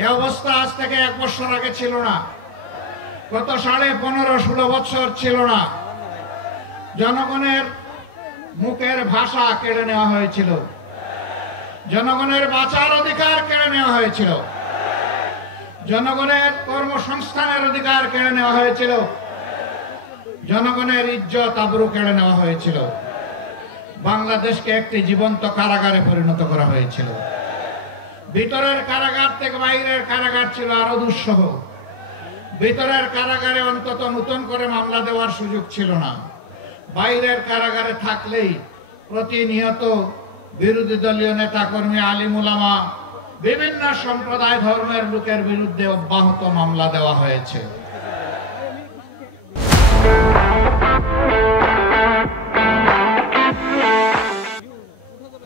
এই অবস্থা আজ থেকে 1 বছর আগে ছিল না, গত 15-16 বছর ছিল না। জনগণের মুখের ভাষা কেড়ে নেওয়া হয়েছিল, জনগণের বাঁচার অধিকার কেড়ে নেওয়া হয়েছিল, জনগণের কর্মসংস্থানের অধিকার কেড়ে নেওয়া হয়েছিল, জনগণের ইজ্জত আবরু কেড়ে নেওয়া হয়েছিল। বাংলাদেশকে একটি জীবন্ত কারাগারে পরিণত করা হয়েছিল। ভিতরের কারাগার থেকে বাইরের কারাগার ছিল আরো দুঃসহ। ভিতরের কারাগারে অন্তত নতুন করে মামলা দেওয়ার সুযোগ ছিল না। বাইরের কারাগারে থাকলেই প্রতিনিয়ত বিরোধী দলীয় নেতা কর্মী, আলিম উলামা, বিভিন্ন সম্প্রদায় ধর্মের লোকের বিরুদ্ধে অব্যাহত মামলা দেওয়া হয়েছে।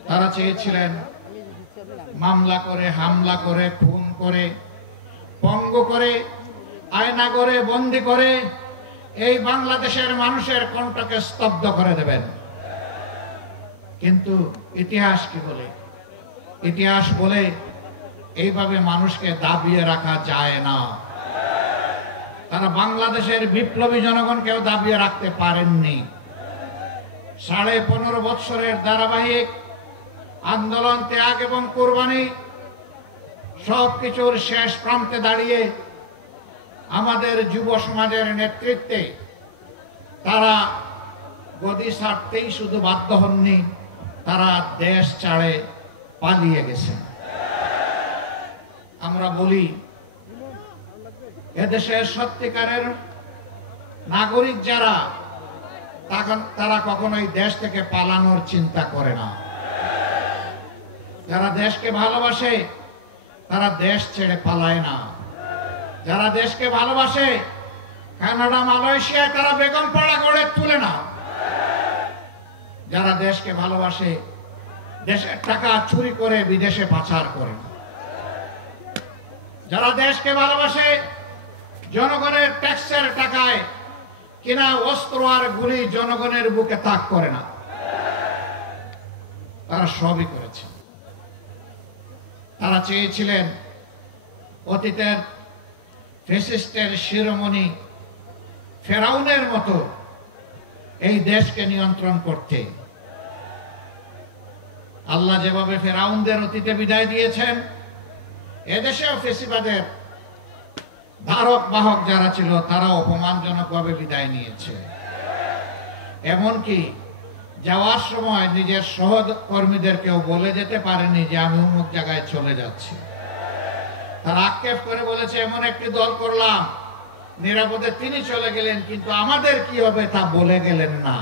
তারা চেয়েছিলেন মামলা করে, হামলা করে, খুন করে, পঙ্গু করে, আয়না করে, বন্দী করে এই বাংলাদেশের মানুষের কণ্ঠকে স্তব্ধ করে দেবেন। কিন্তু ইতিহাস কি বলে? ইতিহাস বলে এইভাবে মানুষকে দাবিয়ে রাখা যায় না। তারা বাংলাদেশের বিপ্লবী জনগণকেও দাবিয়ে রাখতে পারেননি। 15.5 বছরের ধারাবাহিক আন্দোলন, ত্যাগ এবং কোরবানি সবকিছুর শেষ প্রান্তে দাঁড়িয়ে আমাদের যুব সমাজের নেতৃত্বে তারা গদি ছাড়তেই শুধু বাধ্য হননি, তারা দেশ ছাড়ে পালিয়ে গেছে। আমরা বলি এদেশের সত্যিকারের নাগরিক যারা, তারা কখনোই দেশ থেকে পালানোর চিন্তা করে না। যারা দেশকে ভালোবাসে তারা দেশ ছেড়ে পালায় না। যারা দেশকে ভালোবাসে কানাডা, মালয়েশিয়ায় তারা বেগমপাড়া গড়ে তুলে না। যারা দেশকে ভালোবাসে দেশের টাকা চুরি করে বিদেশে পাচার করে না। যারা দেশকে ভালোবাসে জনগণের ট্যাক্সের টাকায় কিনা অস্ত্র আর গুলি জনগণের বুকে তাক করে না। তারা সবই করেছে। তারা চেয়েছিলেন অতীতের ফ্যাসিস্টের শিরোমণি ফেরাউনের মতো এই দেশকে নিয়ন্ত্রণ করতে। আল্লাহ যেভাবে ফেরাউনদের অতীতে বিদায় দিয়েছেন, এদেশেও ফেসিবাদের ধারক বাহক যারা ছিল তারা অপমানজনকভাবে বিদায় নিয়েছে। এমনকি যাওয়ার সময় নিজের সহকর্মীদেরকেও বলে যেতে পারেনি যে আমি অমুক জায়গায় চলে যাচ্ছি। তারা আক্ষেপ করে বলেছে এমন একটি দল করলাম, নিরাপদে তিনি চলে গেলেন, কিন্তু আমাদের কি হবে তা বলে গেলেন না।